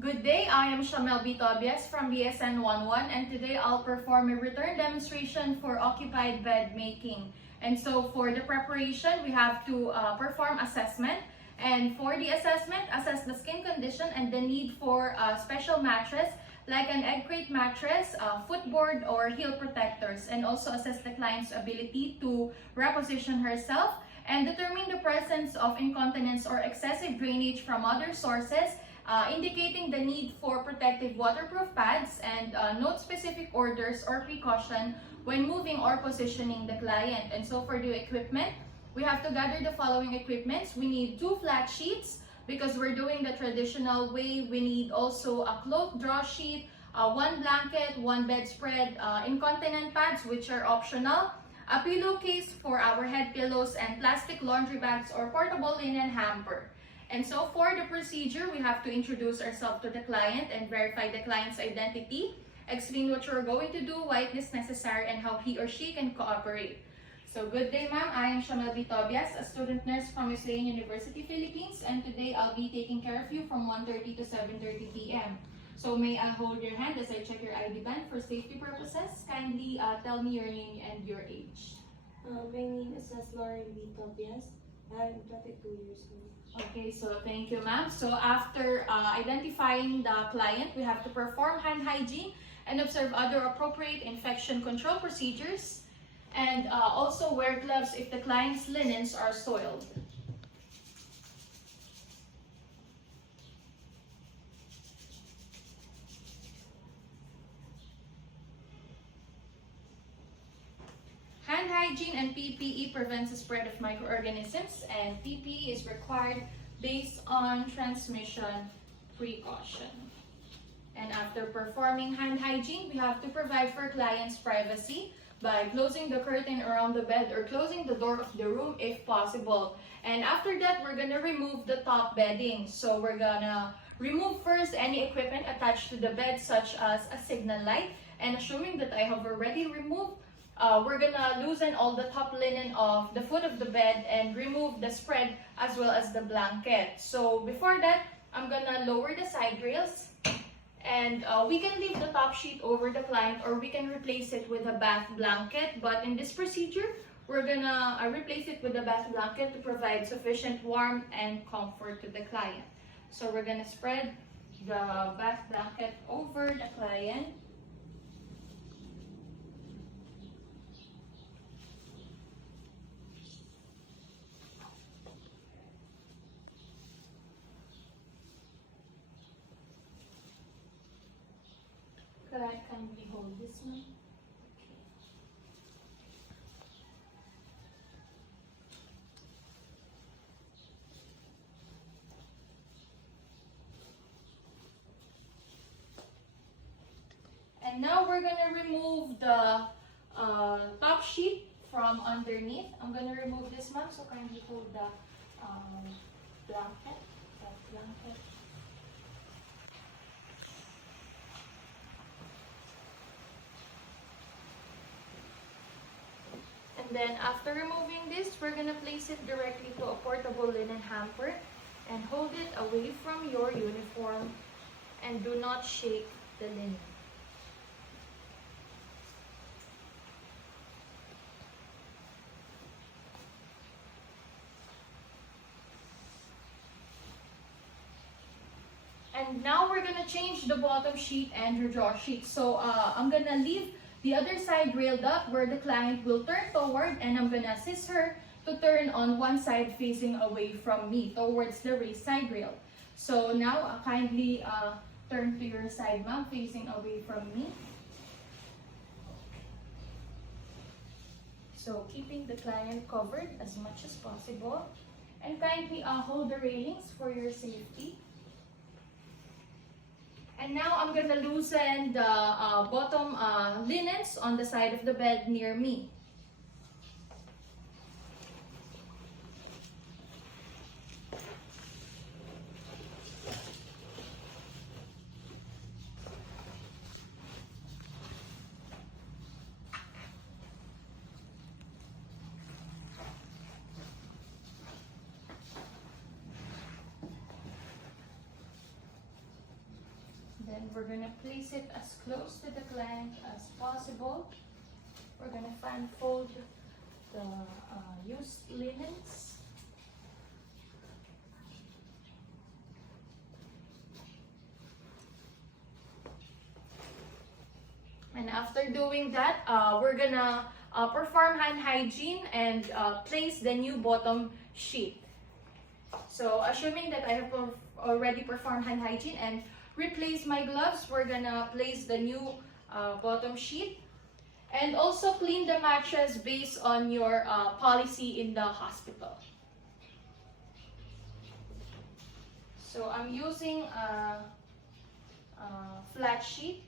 Good day, I am Shamel B. Tobias from BSN 11 and today I'll perform a return demonstration for occupied bed making. And so for the preparation, we have to perform assessment. And for the assessment, assess the skin condition and the need for a special mattress like an egg crate mattress, footboard, or heel protectors. And also assess the client's ability to reposition herself and determine the presence of incontinence or excessive drainage from other sources, indicating the need for protective waterproof pads, and note specific orders or precaution when moving or positioning the client. And so for the equipment, we have to gather the following equipments. We need 2 flat sheets because we're doing the traditional way. We need also a cloth draw sheet, 1 blanket, 1 bedspread, incontinent pads which are optional, a pillowcase for our head pillows, and plastic laundry bags or portable linen hamper. And so for the procedure, we have to introduce ourselves to the client and verify the client's identity, explain what you're going to do, why it is necessary, and how he or she can cooperate. So good day, ma'am. I am Shamel B. Tobias, a student nurse from Wesleyan University, Philippines, and today I'll be taking care of you from 1:30 to 7:30 p.m. So may I hold your hand as I check your ID band for safety purposes? Kindly tell me your name and your age. My name is Lauren B. Tobias. I'm 22 years old. Okay, so thank you, ma'am. So after identifying the client, we have to perform hand hygiene and observe other appropriate infection control procedures, and also wear gloves if the client's linens are soiled. Hand hygiene and PPE prevents the spread of microorganisms, and PPE is required based on transmission precaution. And after performing hand hygiene, we have to provide for clients' privacy by closing the curtain around the bed or closing the door of the room if possible. And after that, we're gonna remove the top bedding. So we're gonna remove first any equipment attached to the bed such as a signal light, and assuming that I have already removed, we're gonna loosen all the top linen of the foot of the bed and remove the spread as well as the blanket. So before that, I'm gonna lower the side rails, and we can leave the top sheet over the client or we can replace it with a bath blanket. But in this procedure, we're gonna replace it with a bath blanket to provide sufficient warmth and comfort to the client. So we're gonna spread the bath blanket over the client. Can we hold this one? Okay. And now we're gonna remove the top sheet from underneath. I'm gonna remove this one, so kindly hold the blanket. That blanket. And then after removing this, we're gonna place it directly to a portable linen hamper and hold it away from your uniform, and do not shake the linen. And now we're gonna change the bottom sheet and her draw sheet. So I'm gonna leave the other side railed up where the client will turn toward, and I'm gonna assist her to turn on one side facing away from me towards the raised side rail. So now kindly turn to your side, ma'am, facing away from me. So keeping the client covered as much as possible, and kindly hold the railings for your safety. And now I'm gonna loosen the bottom linens on the side of the bed near me. Then we're gonna place it as close to the client as possible. We're gonna fan fold the used linens. And after doing that, we're gonna perform hand hygiene and place the new bottom sheet. So assuming that I have already performed hand hygiene and replace my gloves, we're gonna place the new bottom sheet and also clean the mattress based on your policy in the hospital. So I'm using a flat sheet.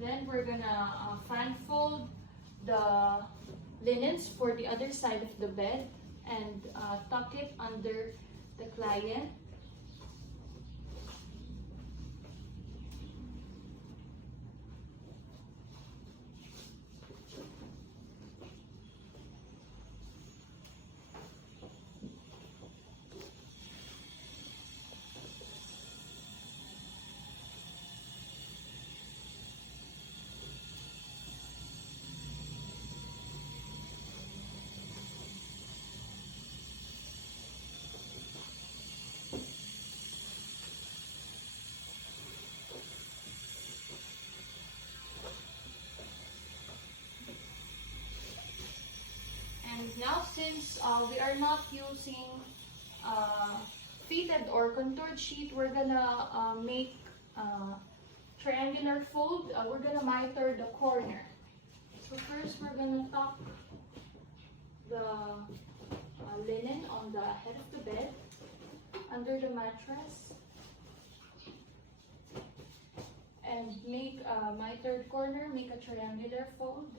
Then we're gonna fan fold the linens for the other side of the bed and tuck it under the client. And now since we are not using fitted or contoured sheet, we're gonna make triangular fold. We're gonna miter the corner. So first we're gonna tuck the linen on the head of the bed under the mattress and make a mitered corner, make a triangular fold.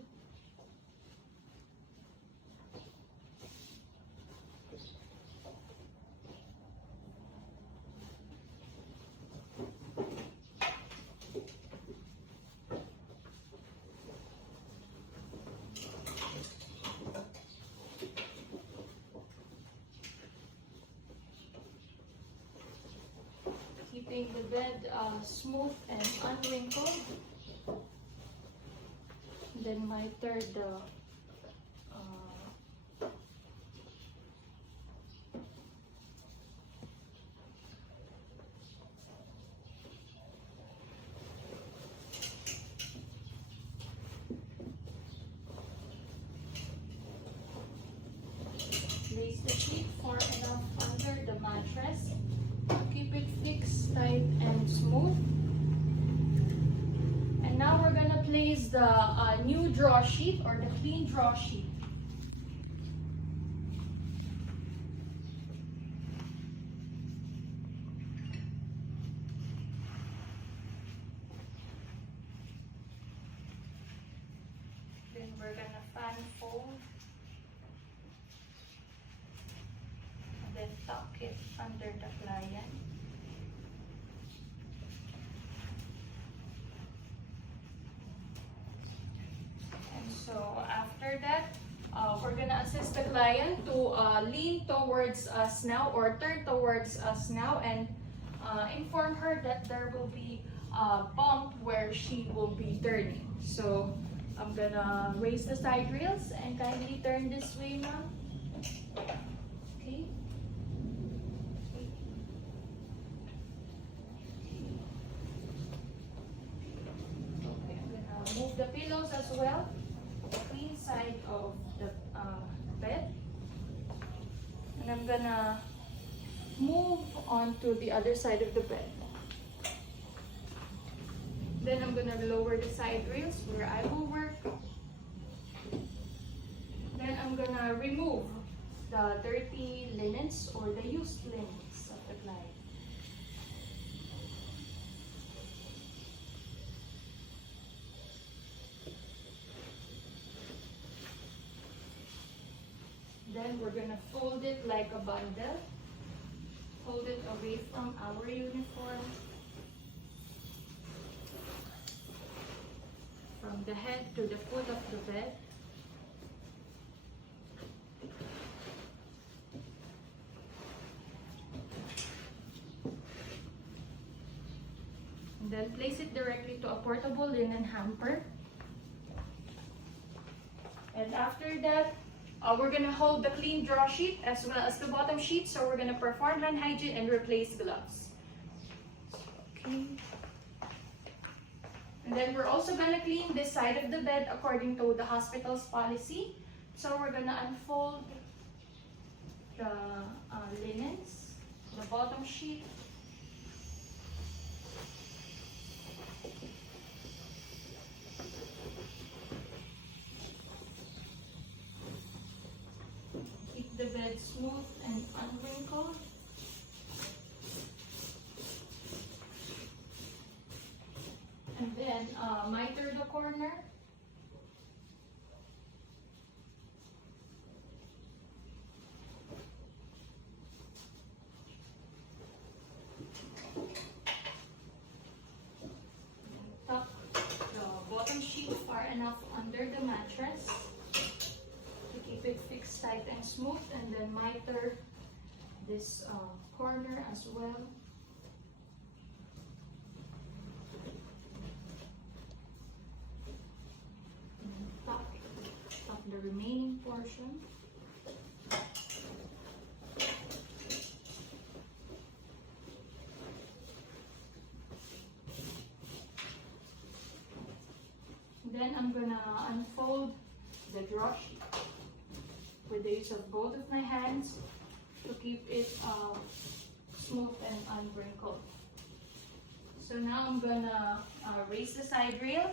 Keeping the bed smooth and unwrinkled. Then miter the place the sheet far enough under the mattress. Keep it fixed, tight, and smooth. And now we're gonna place the new draw sheet or the clean draw sheet. Then we're gonna fan fold and then tuck it under the client. So after that, we're gonna assist the client to lean towards us now or turn towards us now and inform her that there will be a bump where she will be turning. So I'm gonna raise the side rails and kindly turn this way, ma'am. Okay. Okay, I'm gonna move the pillows as well. The clean side of the bed, and I'm gonna move on to the other side of the bed. Then I'm gonna lower the side rails where I will work. Then I'm gonna remove the dirty linens or the used linens of the client. Then we're gonna fold it like a bundle. Fold it away from our uniform. From the head to the foot of the bed. And then place it directly to a portable linen hamper. And after that, we're gonna hold the clean draw sheet as well as the bottom sheet. So we're gonna perform hand hygiene and replace gloves. Okay. And then we're also gonna clean this side of the bed according to the hospital's policy. So we're gonna unfold the linens, the bottom sheet. Keep the bed smooth and unwrinkled. And then miter the corner. Tuck the bottom sheet far enough under the mattress to keep it fixed tight and smooth, and then miter this corner as well. Tuck the remaining portion. Then I'm gonna unfold the draw sheet with the use of both of my hands to keep it smooth and unwrinkled. So now I'm gonna raise the side rail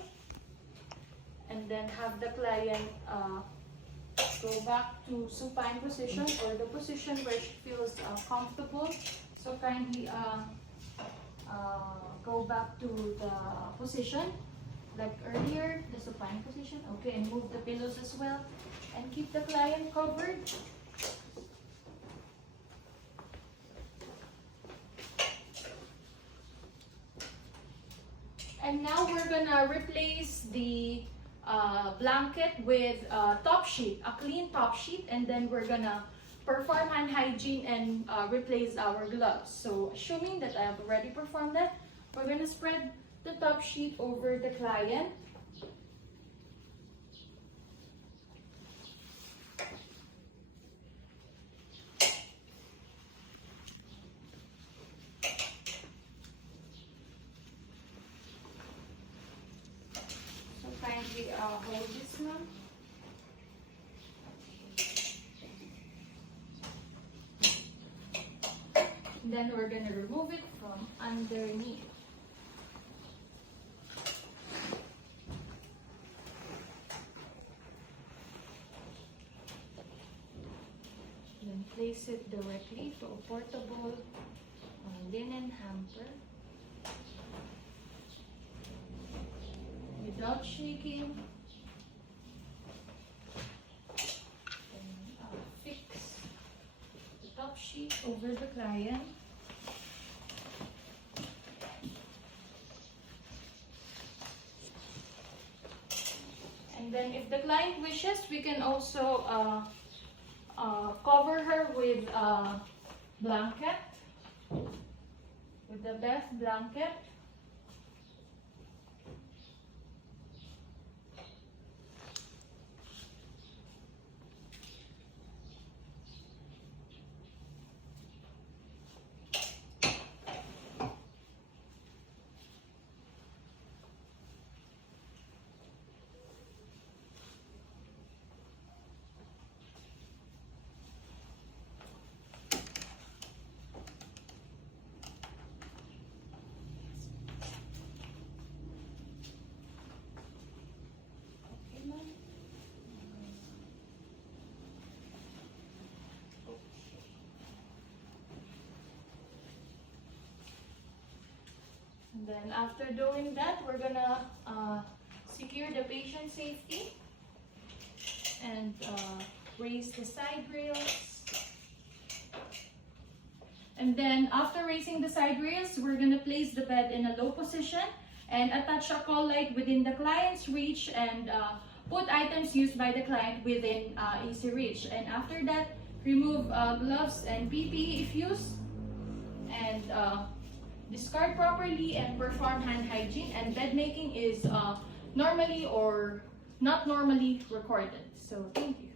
and then have the client go back to supine position or the position where she feels comfortable. So kindly go back to the position like earlier, the supine position. Okay, and move the pillows as well and keep the client covered. And now we're gonna replace the blanket with top sheet, a clean top sheet, and then we're gonna perform hand hygiene and replace our gloves. So assuming that I have already performed that, we're gonna spread the top sheet over the client. So kindly hold this one. Then we're gonna remove it from underneath. Then place it directly to a portable linen hamper without shaking. And fix the top sheet over the client. And then if the client wishes, we can also cover her with a blanket, with the best blanket. Then after doing that, we're gonna secure the patient safety and raise the side rails. And then after raising the side rails, we're gonna place the bed in a low position and attach a call light within the client's reach and put items used by the client within easy reach. And after that, remove gloves and PPE if used, and discard properly and perform hand hygiene. And bed making is normally or not normally recorded. So thank you.